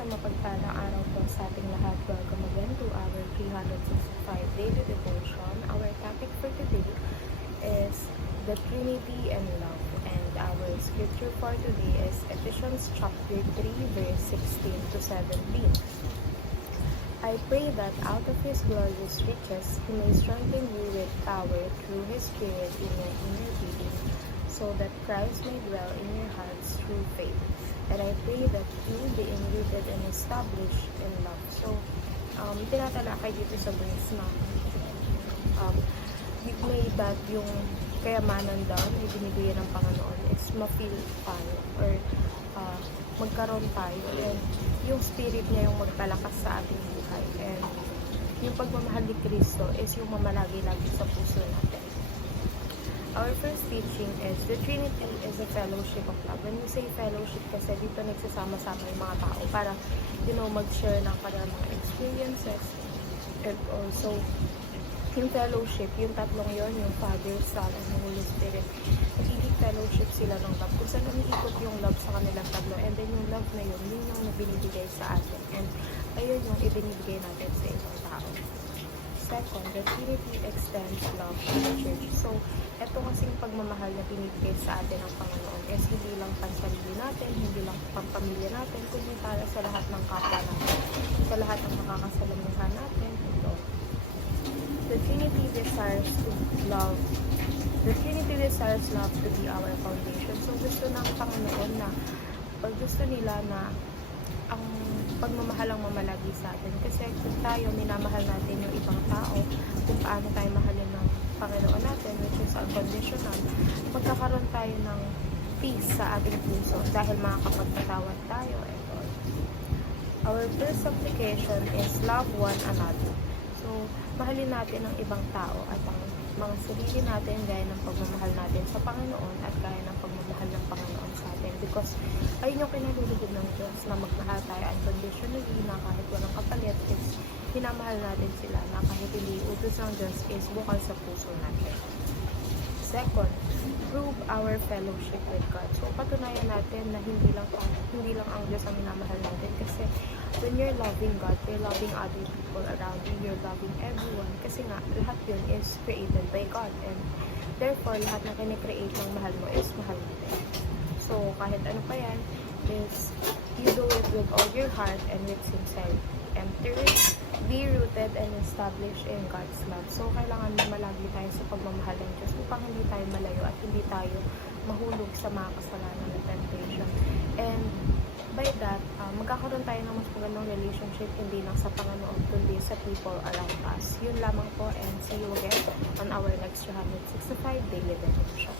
Isang mapagpalang araw po sa ating lahat. Welcome again to our 365 daily devotion. Our topic for today is the Trinity and love. And our scripture for today is Ephesians chapter 3 verse 16 to 17. I pray that out of His glorious riches He may strengthen you with power through His Spirit in your inner being, so that Christ may dwell in your hearts through faith. And I pray that you, being rooted and established in love. So, tinatalakay dito sa verse na we pray that yung kayamanan daw na ibinibigay ng Panginoon is ma-feel tayo or magkaroon tayo, and yung spirit niya yung magpalakas sa ating buhay, and yung pagmamahal ni Kristo is yung mamalagi-lagi sa puso natin. Our first teaching is the Trinity is a fellowship of love. When we say fellowship, kasi dito nagsasama-sama yung mga tao para, mag-share ng kanilang mga experiences, and also yung fellowship, yung tatlong yon, yung Father, Son, and Holy Spirit, nagiging fellowship sila ng love. Kung saan umiikot yung love sa kanilang tatlo, and then yung love na yun, yun yung binibigay sa atin, and ayun yung ibinibigay natin sa ibang tao. Second, the Trinity extends love to the Church. So, ito kasing pagmamahal na binibigay sa atin ng Panginoon is hindi lang pansarili natin, hindi lang pampamilya natin, kundi para sa lahat ng kapwa natin, sa lahat ng makakasalamuha natin. Ito. The Trinity desires love to be our foundation. So, gusto ng Panginoon na, pag gusto nila na ang pagmamahal ang mamalagi sa atin. Kasi kung tayo, minamahal natin yung ibang tao, kung paano tayo mahalin ng Panginoon natin, which is unconditional, magkakaroon tayo ng peace sa ating puso dahil makakapagpatawad tayo. And all. Our first application is love one another. So, mahalin natin ang ibang tao at ang mga sarili natin gaya ng pagmamahal natin sa Panginoon at gaya ng pagmamahal ng Panginoon sa atin, because ayun yung kinalulugod ng Diyos, na magmahal tayo unconditionally, na kahit walang kapalit is hinamahal natin sila, na kahit hindi utos ng Diyos is bukal sa puso natin. Second, prove our fellowship with God. So, patunayan natin na hindi lang ang Diyos ang minamahal natin, kasi when you're loving God, you're loving other people around you, you're loving everyone, kasi nga, lahat yun is created by God, and therefore, lahat na kine-create ng mahal mo is mahal mo din. So, kahit ano pa yan, is you do it with all your heart and with sincerity. And third, be rooted and established in God's love. So, kailangan malagi tayo sa pagmamahal ng Diyos upang hindi tayo malayo at hindi tayo mahulog sa mga kasalanan na temptation. And by that, magkakaroon tayo ng mas magandang relationship, hindi lang sa Panginoon, kundi sa people around us. Yun lamang po, and see you again on our next 365 daily devotion.